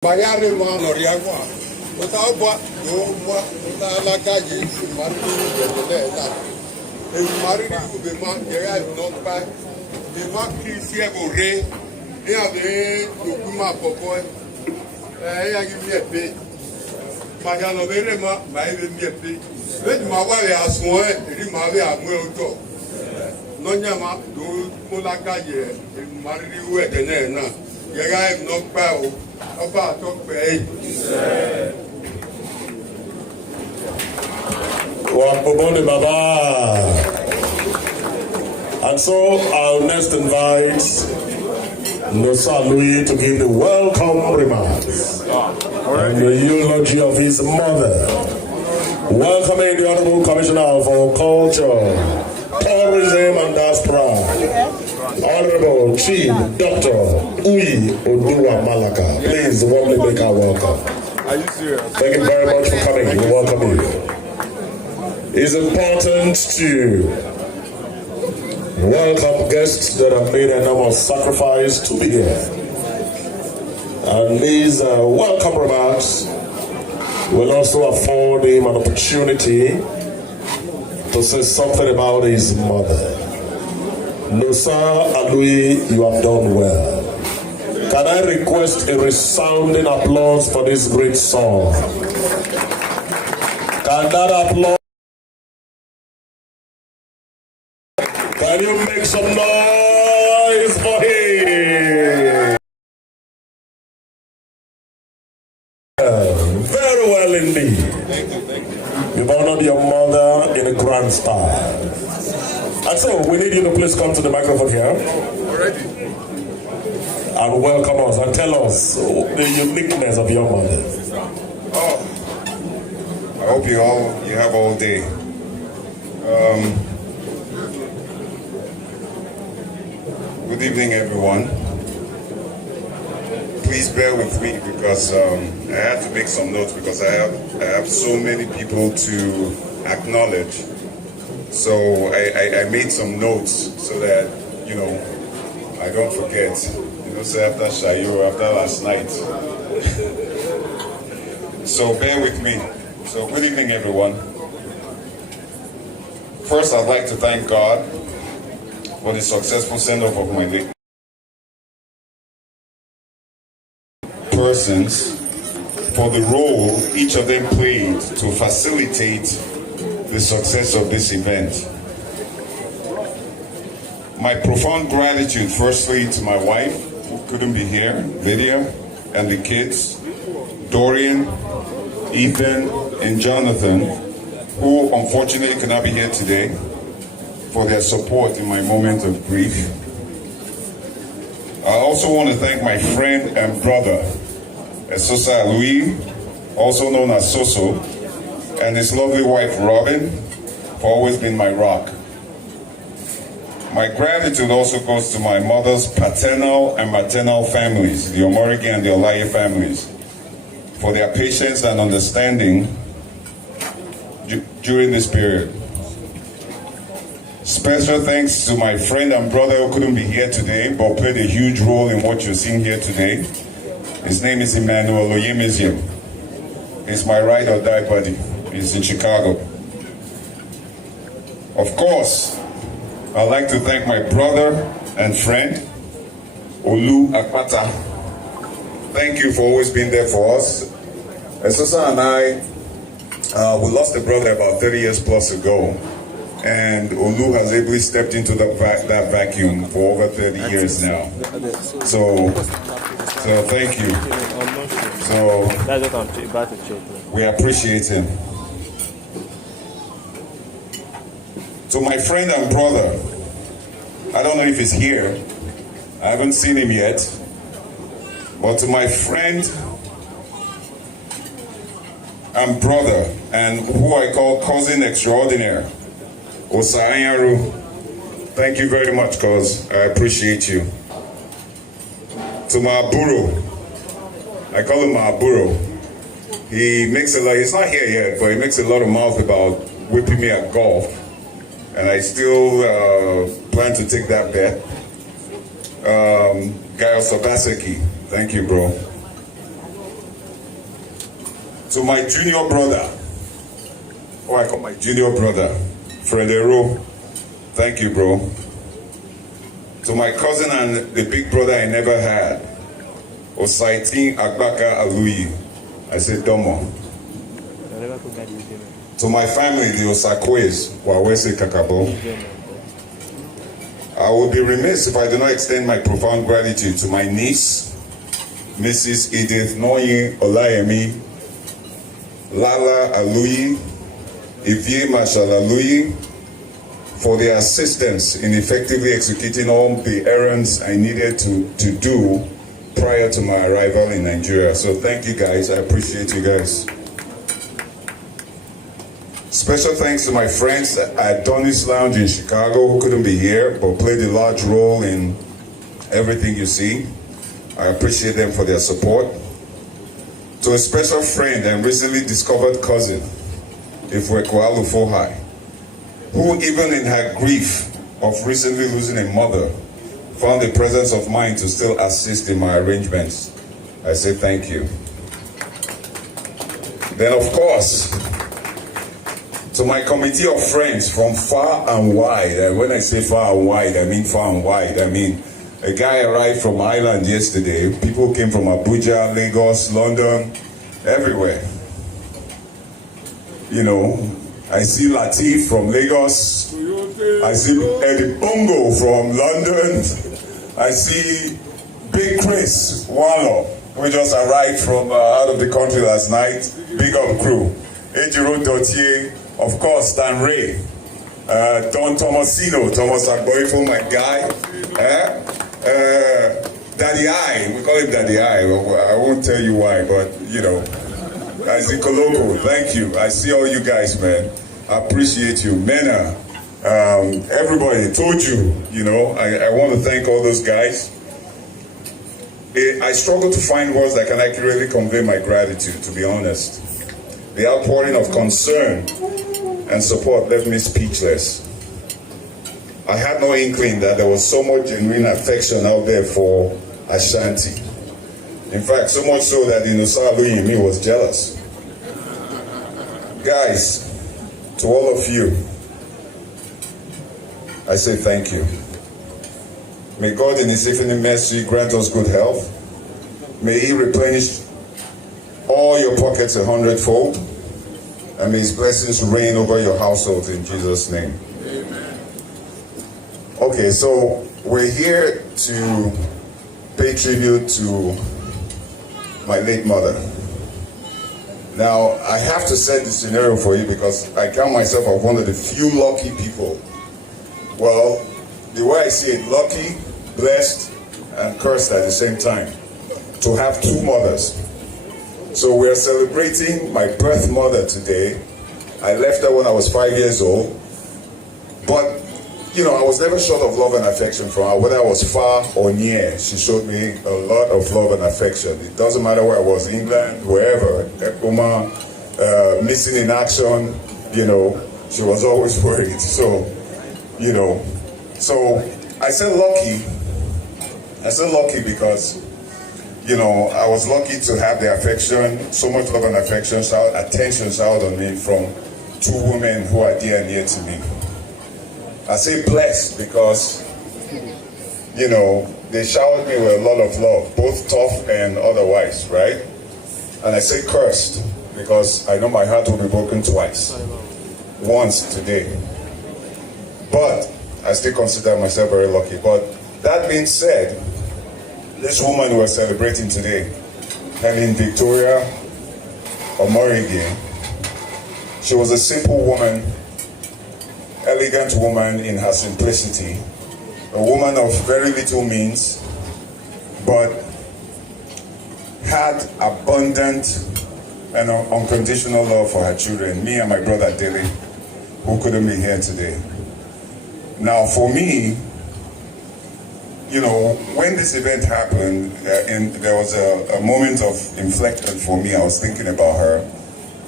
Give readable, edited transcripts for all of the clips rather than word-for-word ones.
Bayare mo Noriagua. Without what no la calle, married and married the man, there is not by the marquis here. Here they Lukuma Popoy. I give me a pay. Magano Verema, my me a pay. Let my wife as one, Rimavia will go. Nonyama, do Mulakaye, and married you at the end. You guys not bow. About talk pay. And so I'll next invite Nosa Louis to give the welcome remarks and the eulogy of his mother. Welcoming the Honorable Commissioner for Culture, Tourism and Diaspora, Honorable Chief Dr. Uyi Odua Malaka. Please warmly make our welcome. Are you serious? Thank you very much for coming. We welcome you. It's important to welcome guests that have made a number of sacrifice to be here. And these welcome remarks will also afford him an opportunity to say something about his mother. Nosa Alui, you have done well. Can I request a resounding applause for this great song? Can that applause? Can you make some noise for him? Very well indeed. You've honored your mother in a grand style. And so, we need you to please come to the microphone here. Already. And welcome us and tell us the uniqueness of your mother. Oh, I hope you have all day. Good evening, everyone. Please bear with me because I had to make some notes because I have so many people to acknowledge. So I made some notes so that, I don't forget. Say after Shayo, after last night. So bear with me. So good evening, everyone. First, I'd like to thank God for the successful send-off of my late persons for the role each of them played to facilitate the success of this event. My profound gratitude, firstly, to my wife, who couldn't be here, Lydia, and the kids, Dorian, Ethan, and Jonathan, who unfortunately could not be here today, for their support in my moment of grief. I also want to thank my friend and brother, Esosa Louis, also known as Soso, and his lovely wife, Robin, for always being my rock. My gratitude also goes to my mother's paternal and maternal families, the Omoregie and the Olaye families, for their patience and understanding during this period. Special thanks to my friend and brother who couldn't be here today, but played a huge role in what you're seeing here today. His name is Emmanuel Oyemizium. He's my ride or die buddy. He's in Chicago. Of course, I'd like to thank my brother and friend, Olu Akpata. Thank you for always being there for us. Esosa and I, we lost a brother about 30 years plus ago. And Olu has ably stepped into that vacuum for over 30 years now. So thank you. So we appreciate him. To my friend and brother, I don't know if he's here. I haven't seen him yet. But to my friend and brother, and who I call cousin extraordinaire, Osaanyaru, thank you very much, cuz I appreciate you. To Maaburo, I call him Maaburo. He makes a lot, he's not here yet, but he makes a lot of mouth about whipping me at golf. And I still plan to take that bet. Gaio Sabaseki, thank you, bro. To my junior brother, I call my junior brother, Fredero, thank you, bro. To my cousin and the big brother I never had, Osaitin Agbaka Aluyi, I say Domo. To my family, the Osakwes, Wawese Kakabo. I would be remiss if I do not extend my profound gratitude to my niece, Mrs. Edith Noyi Olayemi, Lala Aluyi, Ivie Marshall Aluyi, for their assistance in effectively executing all the errands I needed to do prior to my arrival in Nigeria. So thank you guys, I appreciate you guys. Special thanks to my friends at Donny's Lounge in Chicago who couldn't be here but played a large role in everything you see. I appreciate them for their support. To a special friend and recently discovered cousin, Ifwekwa Alufohai, who even in her grief of recently losing a mother, found the presence of mind to still assist in my arrangements. I say thank you. Then of course, to my committee of friends from far and wide, and when I say far and wide, I mean far and wide. I mean, a guy arrived from Ireland yesterday. People came from Abuja, Lagos, London, everywhere. You know, I see Latif from Lagos. I see Eddie Bongo from London. I see Big Chris Wallo, who just arrived from out of the country last night. Big up crew. Ejiro Dotier, of course, Stan Ray, Don Tomasino, Thomas Agboifo, my guy. Daddy I, we call him Daddy I. I won't tell you why, but you know. Isaac Koloko, thank you. I see all you guys, man. I appreciate you. Mena, everybody, told you, you know, I want to thank all those guys. I struggle to find words that can accurately convey my gratitude, to be honest. The outpouring of concern and support left me speechless. I had no inkling that there was so much genuine affection out there for Ashanti. In fact, so much so that Inosa Aluyi in me was jealous. Guys, to all of you, I say thank you. May God in His infinite mercy grant us good health. May He replenish all your pockets 100-fold. And may His blessings reign over your household in Jesus' name. Amen. Okay, so we're here to pay tribute to my late mother. Now, I have to set the scenario for you because I count myself as one of the few lucky people. Well, the way I see it, lucky, blessed, and cursed at the same time to have two mothers. So we are celebrating my birth mother today. I left her when I was 5 years old. But you know, I was never short of love and affection from her. Whether I was far or near, she showed me a lot of love and affection. It doesn't matter where I was, England, wherever, Ekuma, missing in action, you know, she was always worried. So, you know, so I said lucky. I said lucky because, you know, I was lucky to have the affection, so much love and affection, attention showered on me from two women who are dear and near to me. I say blessed because, you know, they showered me with a lot of love, both tough and otherwise, right? And I say cursed because I know my heart will be broken twice. Once today. But I still consider myself very lucky. But that being said, this woman we're celebrating today, Helen Victoria Omoregie, she was a simple woman, elegant woman in her simplicity, a woman of very little means, but had abundant and unconditional love for her children, me and my brother Dele, who couldn't be here today. Now for me, you know, when this event happened, and there was a moment of inflection for me. I was thinking about her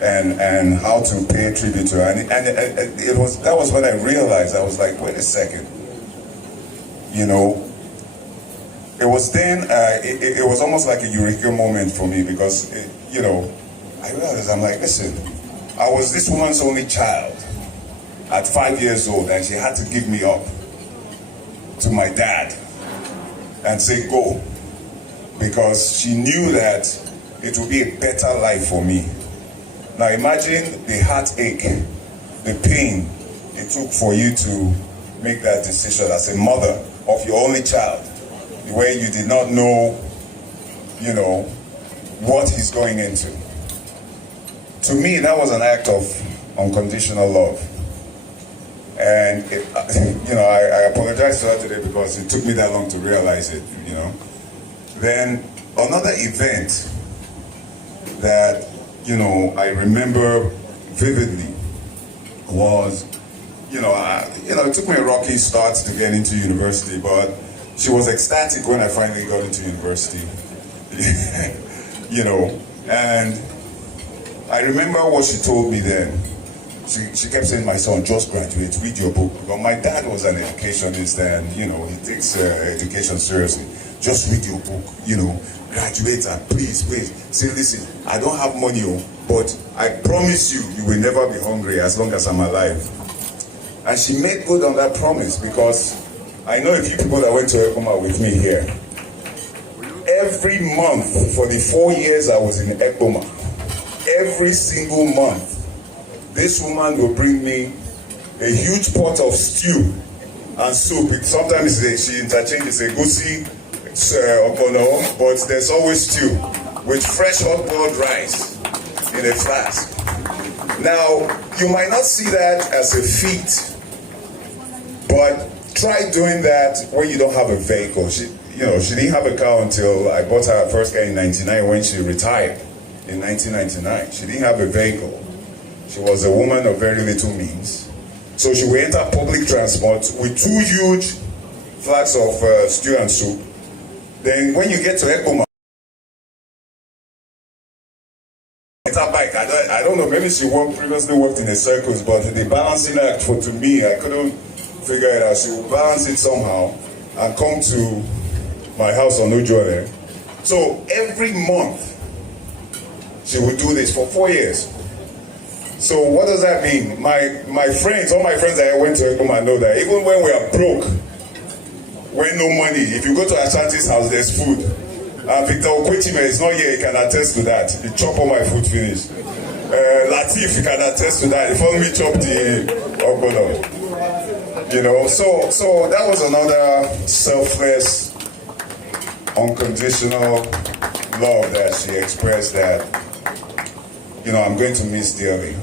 and how to pay tribute to her, and that was when I realized. I was like, wait a second, you know. It was then. It was almost like a eureka moment for me because, you know, I realized, I'm like, listen, I was this woman's only child at 5 years old, and she had to give me up to my dad and say go, because she knew that it would be a better life for me. Now imagine the heartache, the pain it took for you to make that decision as a mother of your only child, where you did not know, what he's going into. To me, that was an act of unconditional love. And, I apologize for that today because it took me that long to realize it, Then another event that, I remember vividly was, it took me a rocky start to get into university, but she was ecstatic when I finally got into university. And I remember what she told me then. She kept saying, my son, just graduate, read your book. But my dad was an educationist and, he takes education seriously. Just read your book, graduate and please. Say, listen, I don't have money, but I promise you, you will never be hungry as long as I'm alive. And she made good on that promise, because I know a few people that went to Ekpoma with me here. Every month for the 4 years I was in Ekpoma, every single month, this woman will bring me a huge pot of stew and soup. Sometimes she interchanges egusi, ogbono, but there's always stew with fresh hot boiled rice in a flask. Now, you might not see that as a feat, but try doing that when you don't have a vehicle. She didn't have a car until I bought her first car in 99 when she retired in 1999. She didn't have a vehicle. She was a woman of very little means. So she would enter public transport with 2 huge flasks of stew and soup. Then when you get to Ekpoma, enter bike. I don't know, maybe she previously worked in the circus, but the balancing act to me, I couldn't figure it out. She would balance it somehow and come to my house on Ujore. So every month, she would do this for 4 years. So what does that mean? My friends, all my friends that I went to Ekpoma know that even when we are broke, when no money, if you go to Ashanti's house, there's food. And Victor Okwechime is not here, he can attest to that. He chop all my food finish. Latif, he can attest to that. He found me chop the ogbono. So that was another selfless, unconditional love that she expressed that, I'm going to miss dearly.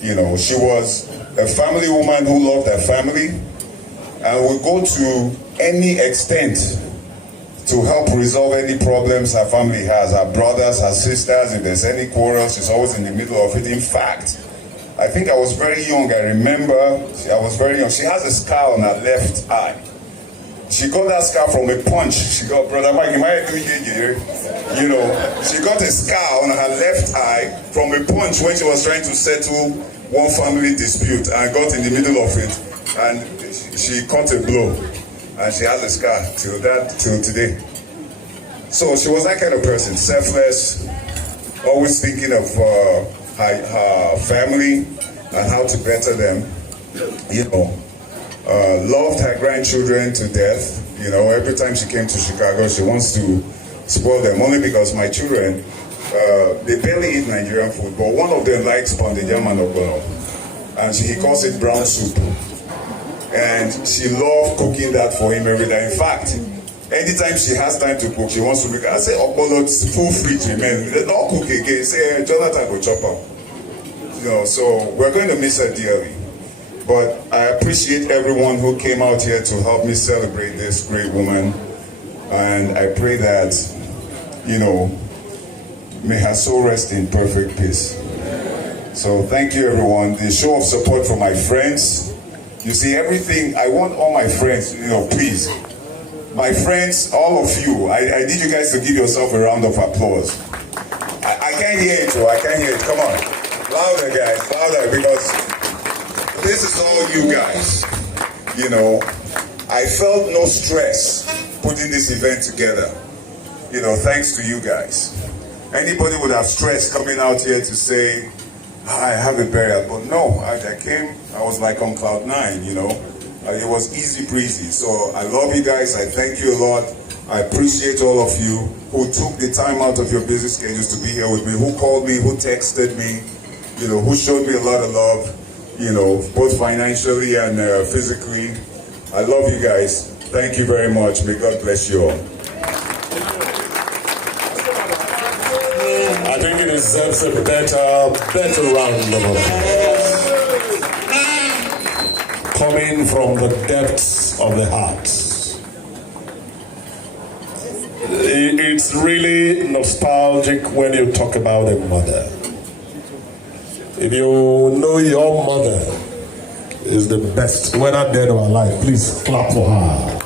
She was a family woman who loved her family and would go to any extent to help resolve any problems her family has. Her brothers, her sisters, if there's any quarrels, she's always in the middle of it. In fact, I think I was very young. I remember I was very young. She has a scar on her left eye. She got that scar from a punch. She got, Brother Mike, am I doing here? She got a scar on her left eye from a punch when she was trying to settle one family dispute and got in the middle of it. And she caught a blow. And she has a scar till today. So she was that kind of person, selfless, always thinking of her family and how to better them, loved her grandchildren to death. Every time she came to Chicago, she wants to spoil them, only because my children, they barely eat Nigerian food, but one of them likes pounded yam and ogbono, and he calls it brown soup. And she loved cooking that for him every day. In fact, anytime she has time to cook, she wants to make it. I say, ogbono, full fridge, man. They don't cook again. Say, Jonathan will chop up. So we're going to miss her dearly. But I appreciate everyone who came out here to help me celebrate this great woman. And I pray that, may her soul rest in perfect peace. So thank you, everyone. The show of support from my friends. You see, everything, I want all my friends, please. My friends, all of you, I need you guys to give yourself a round of applause. I can't hear it, I can't hear it. Come on. Louder, guys, louder, because this is all you guys. I felt no stress putting this event together. Thanks to you guys. Anybody would have stressed coming out here to say, I have a burial. But no, I came, I was like on cloud 9, you know. It was easy breezy. So I love you guys. I thank you a lot. I appreciate all of you who took the time out of your busy schedules to be here with me, who called me, who texted me, you know, who showed me a lot of love, you know, both financially and physically. I love you guys. Thank you very much. May God bless you all. I think it deserves a better round of applause. Coming from the depths of the heart. It's really nostalgic when you talk about a mother. If you know your mother is the best, whether dead or alive, please clap for her.